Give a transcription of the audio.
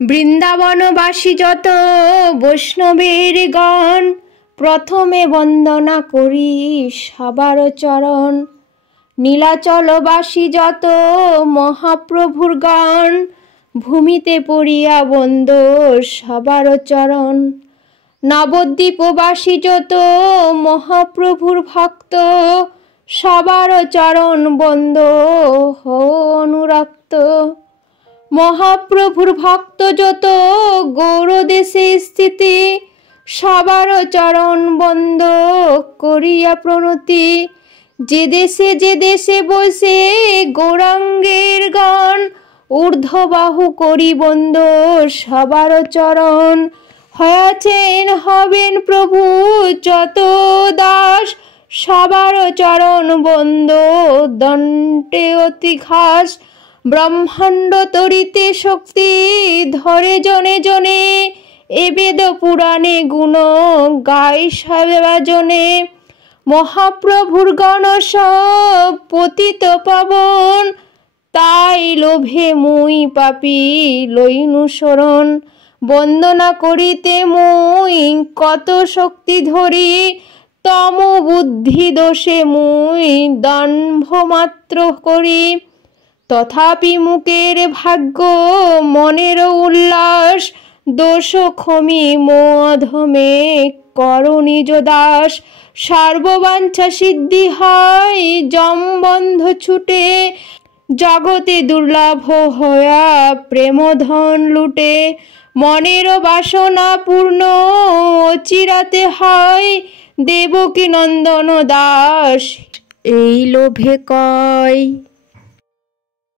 বৃন্দাবনবাসী যত বৈষ্ণবের গণ, প্রথমে বন্দনা করি সবার চরণ। নীলাচলবাসী যত মহাপ্রভুর গান, ভূমিতে পড়িয়া বন্দ সবার চরণ। নবদ্বীপবাসী যত মহাপ্রভুর ভক্ত, সবার চরণ বন্দ অনুরক্ত। মহাপ্রভুর ভক্ত যত গৌরদেশে স্থিতি, সবার চরণ বন্দ করিয়া প্রণতি। যে দেশে বসে গৌরাঙ্গের গান, ঊর্ধ্ববাহু করি বন্দ সবার চরণ। হয়েছেন হবেন প্রভু যত দাস, সবার চরণ বন্দ দণ্ডে অতি ঘাস। ব্রহ্মাণ্ড তরিতে শক্তি ধরে জনে জনে, এ বেদ পুরাণে গুণ গায় সর্বজনে। মহাপ্রভুর গণ সব পতিত পাবন, তাই লোভে মুই পাপী লইনু শরণ। বন্দনা করিতে মুই কত শক্তি ধরি, তম বুদ্ধি দোষে মুই দম্ভ মাত্র করি। তথাপি মুখের ভাগ্য মনের উল্লাস, দোষ ক্ষমি মধমে কর নিজ দাস। সর্ববাঞ্ছা সিদ্ধি হয় জমবন্ধ ছুটে, জগতে দুর্লভ হয়া প্রেম ধন লুটে। মনের বাসনা পূর্ণ চিরাতে হয়, দেবকী নন্দন দাস এই লোভে কয়।